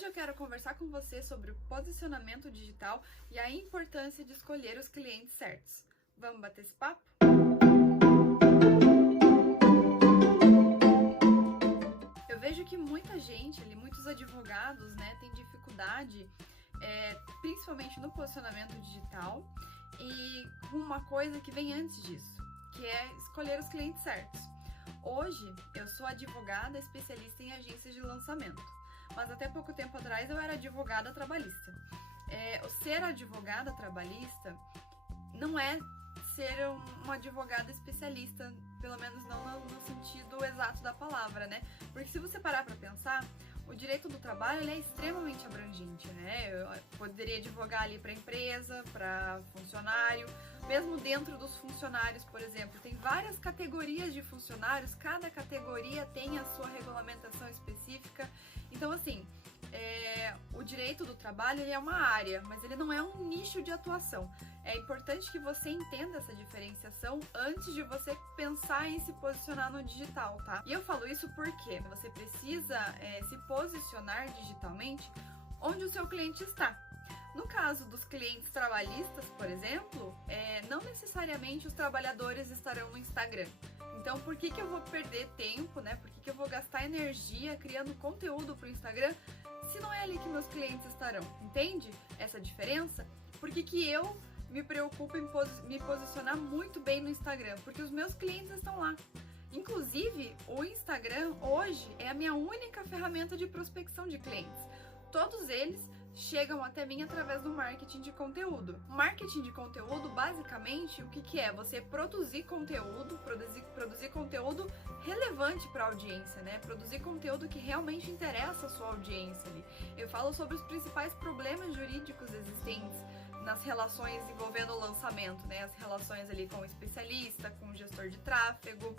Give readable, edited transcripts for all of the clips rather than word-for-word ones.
Hoje eu quero conversar com você sobre o posicionamento digital e a importância de escolher os clientes certos. Vamos bater esse papo? Eu vejo que muita gente, muitos advogados, têm dificuldade, principalmente no posicionamento digital e uma coisa que vem antes disso, que é escolher os clientes certos. Hoje, eu sou advogada especialista em agências de lançamento, mas até pouco tempo atrás eu era advogada trabalhista. Ser advogada trabalhista não é ser uma advogada especialista, pelo menos não no sentido exato da palavra, né? Porque se você parar para pensar, o direito do trabalho ele é extremamente abrangente, né? Eu poderia advogar ali para empresa, para funcionário, mesmo dentro dos funcionários, por exemplo, tem várias categorias de funcionários, cada categoria tem a sua regulamentação específica. Então, assim, o direito do trabalho ele é uma área, mas ele não é um nicho de atuação. É importante que você entenda essa diferenciação antes de você pensar em se posicionar no digital, tá? E eu falo isso porque você precisa se posicionar digitalmente onde o seu cliente está. No caso dos clientes trabalhistas, por exemplo, não necessariamente os trabalhadores estarão no Instagram. Então, por que eu vou perder tempo, né? Por que eu vou gastar energia criando conteúdo para o Instagram se não é ali que meus clientes estarão? Entende essa diferença? Por que eu me preocupo em me posicionar muito bem no Instagram? Porque os meus clientes estão lá. Inclusive, o Instagram hoje é a minha única ferramenta de prospecção de clientes. Todos eles chegam até mim através do marketing de conteúdo. Marketing de conteúdo, basicamente, o que é? Você produzir conteúdo relevante para a audiência, né? Produzir conteúdo que realmente interessa a sua audiência ali. Eu falo sobre os principais problemas jurídicos existentes nas relações envolvendo o lançamento, né? As relações ali com o especialista, com o gestor de tráfego,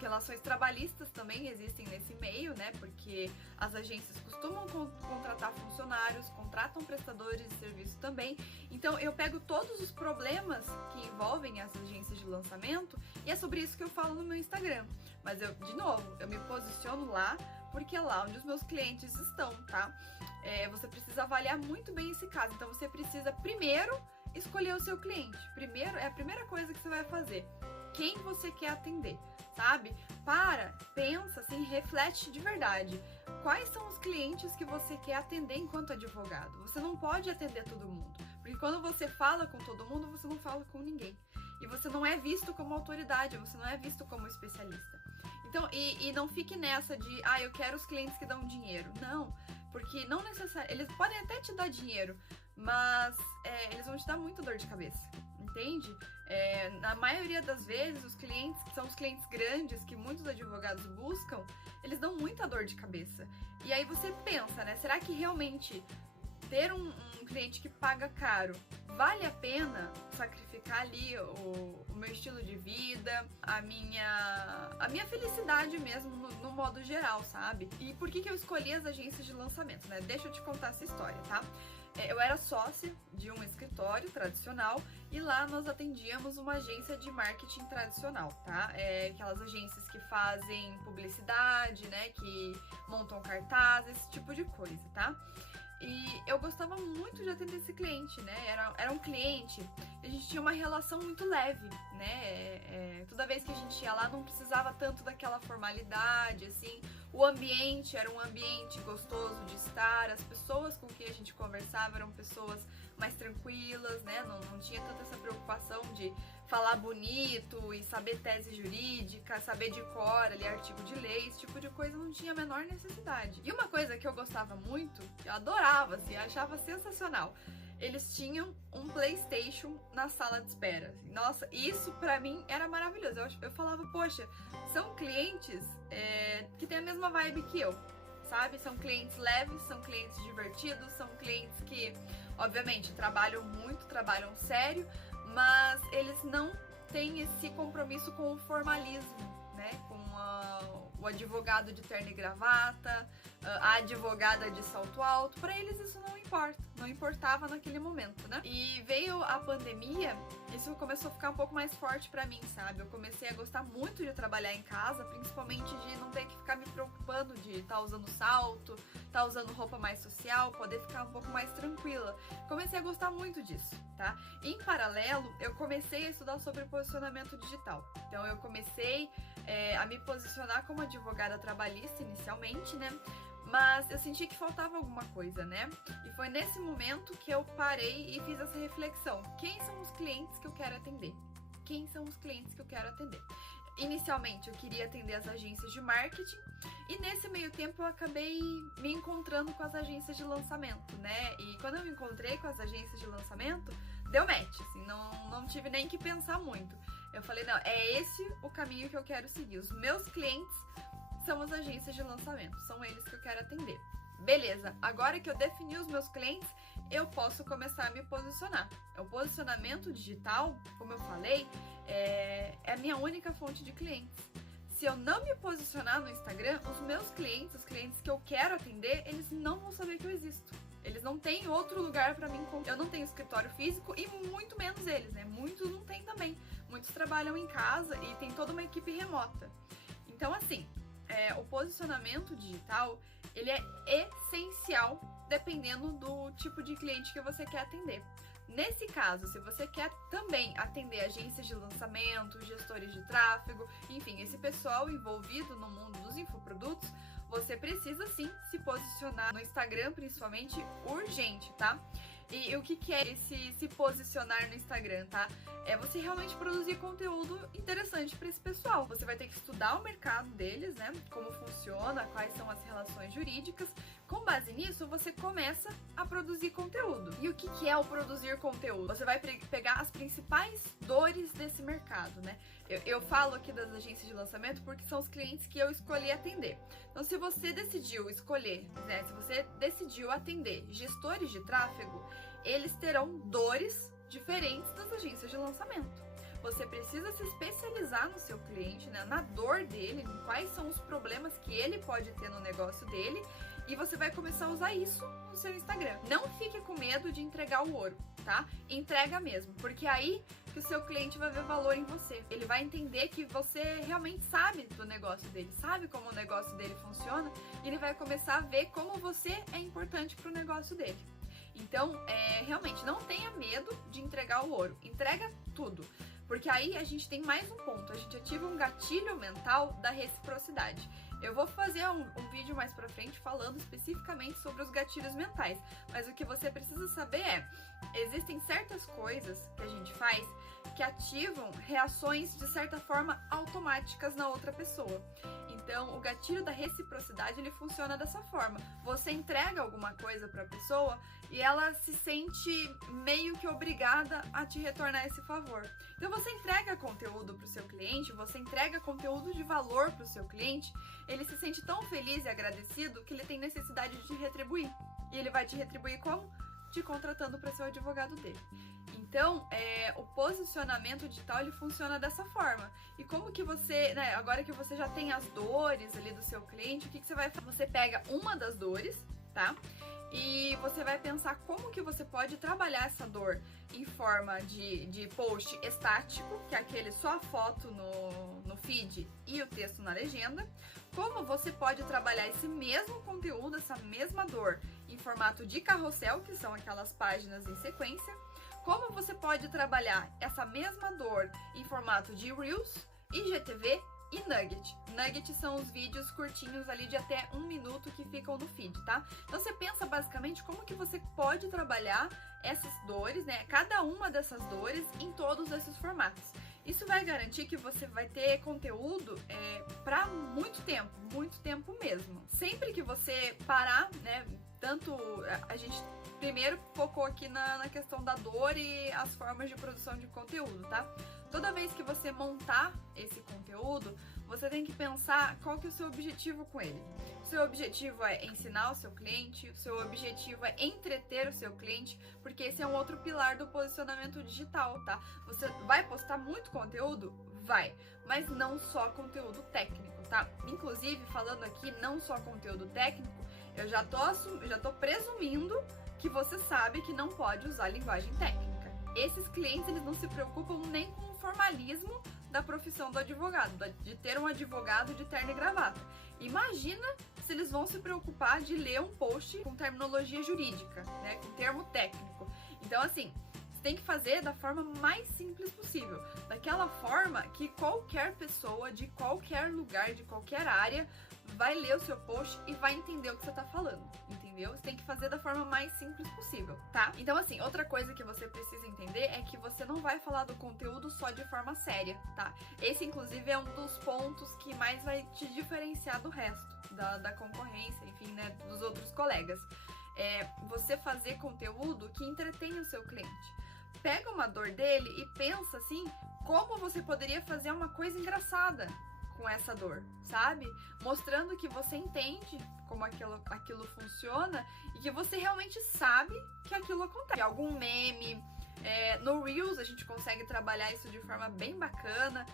relações trabalhistas também existem nesse meio, né? Porque as agências costumam contratar funcionários, contratam prestadores de serviço também. Então eu pego todos os problemas que envolvem as agências de lançamento e é sobre isso que eu falo no meu Instagram. Mas eu me posiciono lá porque é lá onde os meus clientes estão, tá? Você precisa avaliar muito bem esse caso. Então você precisa primeiro escolher o seu cliente. É a primeira coisa que você vai fazer. Quem você quer atender, sabe? Pensa assim, reflete de verdade. Quais são os clientes que você quer atender enquanto advogado? Você não pode atender todo mundo, porque quando você fala com todo mundo, você não fala com ninguém. E você não é visto como autoridade, você não é visto como especialista. Então, e não fique nessa de, eu quero os clientes que dão dinheiro. Não, porque não necessariamente, eles podem até te dar dinheiro, mas eles vão te dar muita dor de cabeça, entende? Na maioria das vezes, os clientes, que são os clientes grandes que muitos advogados buscam, eles dão muita dor de cabeça. E aí você pensa, né, será que realmente ter um cliente que paga caro vale a pena sacrificar ali o meu estilo de vida, a minha felicidade mesmo no modo geral, sabe? E por que eu escolhi as agências de lançamento, né? Deixa eu te contar essa história, tá? Eu era sócia de um escritório tradicional e lá nós atendíamos uma agência de marketing tradicional, tá? Aquelas agências que fazem publicidade, né? Que montam cartazes, esse tipo de coisa, tá? E eu gostava muito de atender esse cliente, né? Era um cliente, a gente tinha uma relação muito leve, né? Toda vez que a gente ia lá não precisava tanto daquela formalidade, assim. O ambiente era um ambiente gostoso de estar, as pessoas com quem a gente conversava eram pessoas mais tranquilas, né? Não tinha tanta essa preocupação de falar bonito e saber tese jurídica, saber de cor ali artigo de lei, esse tipo de coisa não tinha a menor necessidade. E uma coisa que eu gostava muito, eu adorava, assim, achava sensacional, eles tinham um PlayStation na sala de espera. Nossa, isso pra mim era maravilhoso. Eu falava, poxa, são clientes que têm a mesma vibe que eu, sabe? São clientes leves, são clientes divertidos, são clientes que, obviamente, trabalham muito, trabalham sério, mas eles não têm esse compromisso com o formalismo, né? Com o advogado de terno e gravata, a advogada de salto alto. Para eles isso não importa, não importava naquele momento, né? E veio a pandemia, isso começou a ficar um pouco mais forte pra mim, sabe? Eu comecei a gostar muito de trabalhar em casa, principalmente de não ter que ficar me preocupando de estar usando salto, estar usando roupa mais social, poder ficar um pouco mais tranquila. Comecei a gostar muito disso, tá? Em paralelo, eu comecei a estudar sobre posicionamento digital. Então eu comecei a me posicionar como advogada trabalhista inicialmente, né? Mas eu senti que faltava alguma coisa, né? E foi nesse momento que eu parei e fiz essa reflexão. Quem são os clientes que eu quero atender? Quem são os clientes que eu quero atender? Inicialmente eu queria atender as agências de marketing e nesse meio tempo eu acabei me encontrando com as agências de lançamento, né? E quando eu me encontrei com as agências de lançamento, deu match, assim, não tive nem que pensar muito. Eu falei, não, é esse o caminho que eu quero seguir. Os meus clientes são as agências de lançamento, são eles que eu quero atender. Beleza, agora que eu defini os meus clientes, eu posso começar a me posicionar. O posicionamento digital, como eu falei, é a minha única fonte de clientes. Se eu não me posicionar no Instagram, os meus clientes, os clientes que eu quero atender, eles não vão saber que eu existo. Eles não têm outro lugar pra mim. Eu não tenho escritório físico e muito menos eles, né? Muitos não têm também. Muitos trabalham em casa e tem toda uma equipe remota. Então, assim, o posicionamento digital, ele é essencial dependendo do tipo de cliente que você quer atender. Nesse caso, se você quer também atender agências de lançamento, gestores de tráfego, enfim, esse pessoal envolvido no mundo dos infoprodutos, você precisa sim se posicionar no Instagram, principalmente urgente, tá? E o que é esse se posicionar no Instagram, tá? É você realmente produzir conteúdo interessante para esse pessoal. Você vai ter que estudar o mercado deles, né? Como funciona, quais são as relações jurídicas. Com base nisso, você começa a produzir conteúdo. E o que é o produzir conteúdo? Você vai pegar as principais dores desse mercado, né? Eu falo aqui das agências de lançamento porque são os clientes que eu escolhi atender. Então, se você decidiu escolher, né? Se você decidiu atender gestores de tráfego, eles terão dores diferentes das agências de lançamento. Você precisa se especializar no seu cliente, né, na dor dele, em quais são os problemas que ele pode ter no negócio dele, e você vai começar a usar isso no seu Instagram. Não fique com medo de entregar o ouro, tá? Entrega mesmo, porque aí que o seu cliente vai ver valor em você. Ele vai entender que você realmente sabe do negócio dele, sabe como o negócio dele funciona, e ele vai começar a ver como você é importante para o negócio dele. Então, realmente, não tenha medo de entregar o ouro. Entrega tudo. Porque aí a gente tem mais um ponto. A gente ativa um gatilho mental da reciprocidade. Eu vou fazer um vídeo mais pra frente falando especificamente sobre os gatilhos mentais. Mas o que você precisa saber existem certas coisas que a gente faz que ativam reações, de certa forma, automáticas na outra pessoa. Então, o gatilho da reciprocidade, ele funciona dessa forma. Você entrega alguma coisa para a pessoa e ela se sente meio que obrigada a te retornar esse favor. Então, você entrega conteúdo para o seu cliente, você entrega conteúdo de valor para o seu cliente, ele se sente tão feliz e agradecido que ele tem necessidade de te retribuir. E ele vai te retribuir como? Te contratando para ser o advogado dele. Então, o posicionamento digital, ele funciona dessa forma. E como que você, né, agora que você já tem as dores ali do seu cliente, o que você vai fazer? Você pega uma das dores, tá? E você vai pensar como que você pode trabalhar essa dor em forma de post estático, que é aquele só a foto no feed e o texto na legenda. Como você pode trabalhar esse mesmo conteúdo, essa mesma dor, em formato de carrossel, que são aquelas páginas em sequência. Como você pode trabalhar essa mesma dor em formato de Reels, IGTV e Nugget. Nugget são os vídeos curtinhos ali de até 1 minuto que ficam no feed, tá? Então você pensa basicamente como que você pode trabalhar essas dores, né? Cada uma dessas dores em todos esses formatos. Isso vai garantir que você vai ter conteúdo para muito tempo mesmo. Sempre que você parar, né? Tanto a gente primeiro focou aqui na questão da dor e as formas de produção de conteúdo, tá? Toda vez que você montar esse conteúdo, você tem que pensar qual que é o seu objetivo com ele. O seu objetivo é ensinar o seu cliente, o seu objetivo é entreter o seu cliente, porque esse é um outro pilar do posicionamento digital, tá? Você vai postar muito conteúdo? Vai, mas não só conteúdo técnico, tá? Inclusive, falando aqui não só conteúdo técnico, eu já tô presumindo que você sabe que não pode usar linguagem técnica. Esses clientes, eles não se preocupam nem com o formalismo da profissão do advogado, de ter um advogado de terno e gravata. Imagina se eles vão se preocupar de ler um post com terminologia jurídica, né, com termo técnico. Então, assim, você tem que fazer da forma mais simples possível, daquela forma que qualquer pessoa de qualquer lugar, de qualquer área, vai ler o seu post e vai entender o que você tá falando, entendeu? Você tem que fazer da forma mais simples possível, tá? Então, assim, outra coisa que você precisa entender é que você não vai falar do conteúdo só de forma séria, tá? Esse, inclusive, é um dos pontos que mais vai te diferenciar do resto, da concorrência, enfim, né, dos outros colegas. É você fazer conteúdo que entretenha o seu cliente. Pega uma dor dele e pensa, assim, como você poderia fazer uma coisa engraçada com essa dor, sabe? Mostrando que você entende como aquilo funciona e que você realmente sabe que aquilo acontece. Algum meme, no Reels a gente consegue trabalhar isso de forma bem bacana.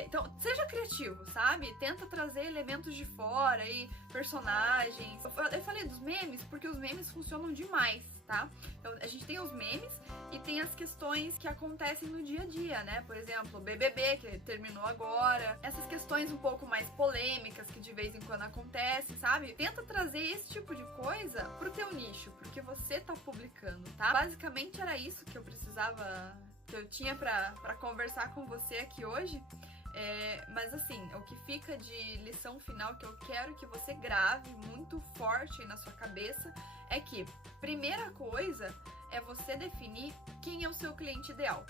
Então, seja criativo, sabe? Tenta trazer elementos de fora e personagens. Eu falei dos memes porque os memes funcionam demais, tá? Então, a gente tem os memes e tem as questões que acontecem no dia a dia, né? Por exemplo, o BBB, que terminou agora. Essas questões um pouco mais polêmicas que de vez em quando acontecem, sabe? Tenta trazer esse tipo de coisa pro teu nicho, porque você tá publicando, tá? Basicamente era isso que eu precisava... que eu tinha pra conversar com você aqui hoje. Mas assim, o que fica de lição final que eu quero que você grave muito forte na sua cabeça é que, primeira coisa, é você definir quem é o seu cliente ideal,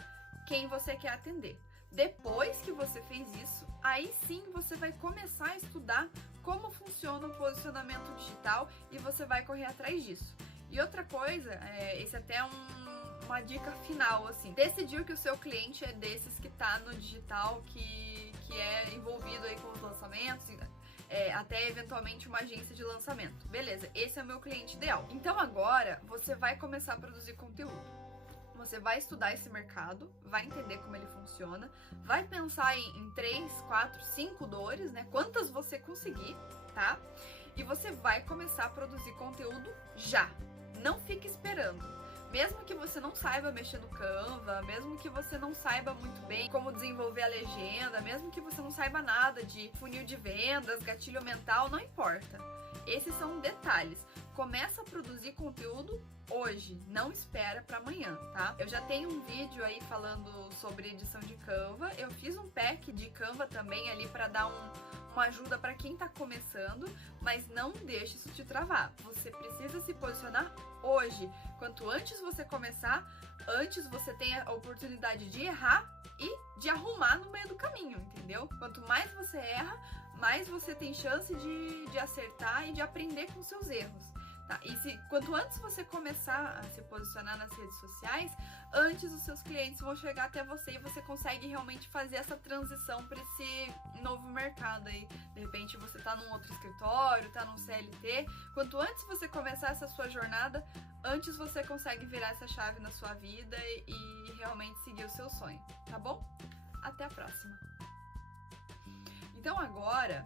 quem você quer atender. Depois que você fez isso, aí sim você vai começar a estudar como funciona o posicionamento digital e você vai correr atrás disso. E outra coisa, esse até é uma dica final, assim, decidir que o seu cliente é desses que tá no digital, que é envolvido aí com os lançamentos, até eventualmente uma agência de lançamento. Beleza, esse é o meu cliente ideal. Então agora você vai começar a produzir conteúdo. Você vai estudar esse mercado, vai entender como ele funciona, vai pensar em 3, 4, 5 dores, né? Quantas você conseguir, tá? E você vai começar a produzir conteúdo já. Não fique esperando. Mesmo que você não saiba mexer no Canva, mesmo que você não saiba muito bem como desenvolver a legenda, mesmo que você não saiba nada de funil de vendas, gatilho mental, não importa. Esses são detalhes. Começa a produzir conteúdo hoje, não espera para amanhã, tá? Eu já tenho um vídeo aí falando sobre edição de Canva. Eu fiz um pack de Canva também ali para dar uma ajuda para quem tá começando, mas não deixe isso te travar. Você precisa se posicionar hoje. Quanto antes você começar, antes você tem a oportunidade de errar e de arrumar no meio do caminho, entendeu? Quanto mais você erra, mais você tem chance de acertar e de aprender com seus erros. Tá? E quanto antes você começar a se posicionar nas redes sociais, antes os seus clientes vão chegar até você e você consegue realmente fazer essa transição para esse novo mercado aí. De repente você tá num outro escritório, tá num CLT. Quanto antes você começar essa sua jornada, antes você consegue virar essa chave na sua vida e realmente seguir o seu sonho, tá bom? Até a próxima! Então agora,